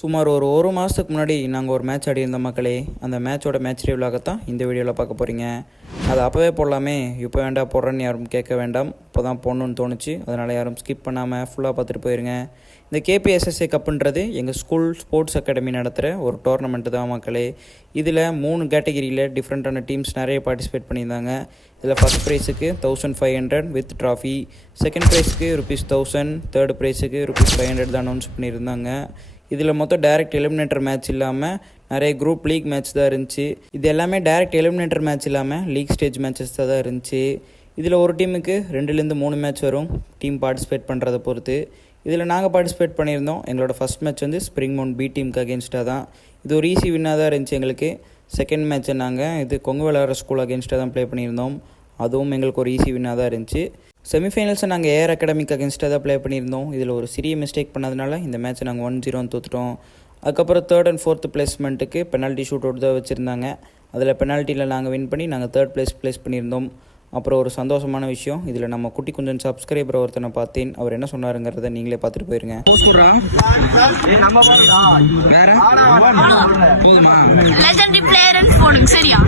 சுமார் ஒரு மாதத்துக்கு முன்னாடி நாங்கள் ஒரு மேட்ச் ஆடியிருந்தோம் மக்களே. அந்த மேட்சோட மேட்ச் ரிவ்யூலாக தான் இந்த வீடியோவில் பார்க்க போகிறீங்க. அது அப்போவே போடலாமே, இப்போ வேண்டாம் போடுறேன்னு யாரும் கேட்க வேண்டாம். இப்போ தான் போடணுன்னு தோணுச்சு, அதனால் யாரும் ஸ்கிப் பண்ணாமல் ஃபுல்லாக பார்த்துட்டு போயிருங்க. இந்த KPSSA கப்புன்றது எங்கள் ஸ்கூல் ஸ்போர்ட்ஸ் அகாடமி நடத்துகிற ஒரு டோர்னமெண்ட்டு தான் மக்களே. இதில் 3 கேட்டகிரியில் டிஃப்ரெண்ட்டான டீம்ஸ் நிறைய பார்ட்டிசிபேட் பண்ணியிருந்தாங்க. இதில் ஃபஸ்ட் ப்ரைஸுக்கு 1500 வித் ட்ராஃபி, செகண்ட் ப்ரைஸுக்கு ₹1000, தேர்ட் ப்ரைஸுக்கு ₹500 தான் அனௌன்ஸ் பண்ணியிருந்தாங்க. இதில் மொத்தம் டைரக்ட் எலிமினேட்டர் மேட்ச் இல்லாமல் நிறைய குரூப் லீக் மேட்ச் தான் இருந்துச்சு. இது எல்லாமே டைரக்ட் எலிமினேட்டர் மேட்ச் இல்லாமல் லீக் ஸ்டேஜ் மேட்சஸ் தான் இருந்துச்சு. இதில் ஒரு டீமுக்கு 2லேருந்து 3 மேட்ச் வரும் டீம் பார்ட்டிசிபேட் பண்ணுறதை பொறுத்து. இதில் நாங்கள் பார்ட்டிசிபேட் பண்ணியிருந்தோம். எங்களோட ஃபஸ்ட் மேட்ச் வந்து ஸ்ப்ரிங் மவுண்ட் பி டீமுக்கு அகேன்ஸ்டாக தான். இது ஒரு ஈஸி வின்னாக தான் இருந்துச்சு எங்களுக்கு. செகண்ட் மேட்ச்சை நாங்கள் இது கொங்கு விளையாடுற ஸ்கூல் அகேன்ஸ்டாக தான் ப்ளே பண்ணியிருந்தோம். அதுவும் எங்களுக்கு ஒரு ஈஸி வின்னாக தான் இருந்துச்சு. செமிஃபைனல்ஸை நாங்கள் ஏஆர் அகாடமிக் அகேன்ஸ்டாக தான் ப்ளே பண்ணியிருந்தோம். இதில் ஒரு சிறிய மிஸ்டேக் பண்ணதுனால இந்த மேட்ச்சை நாங்கள் 1-0 தோற்றுட்டோம். அதுக்கப்புறம் தேர்ட் அண்ட் ஃபோர்த் பிளேஸ்மெண்ட்டுக்கு பெனால்ட்டி ஷூட் அவுட் தான் வச்சுருந்தாங்க. அதில் பெனால்ட்டியில் நாங்கள் வின் பண்ணி நாங்கள் தேர்ட் ப்ளேஸ் பண்ணியிருந்தோம். அப்புறம் ஒரு சந்தோஷமான விஷயம், இதில் நம்ம குட்டி கொஞ்சம் சப்ஸ்கிரைபர் ஒருத்தனை பார்த்தேன். அவர் என்ன சொன்னாருங்கிறத நீங்களே பார்த்துட்டு போயிருங்க. லெஜெண்டரி பிளேயர் போடுங்க சரியா?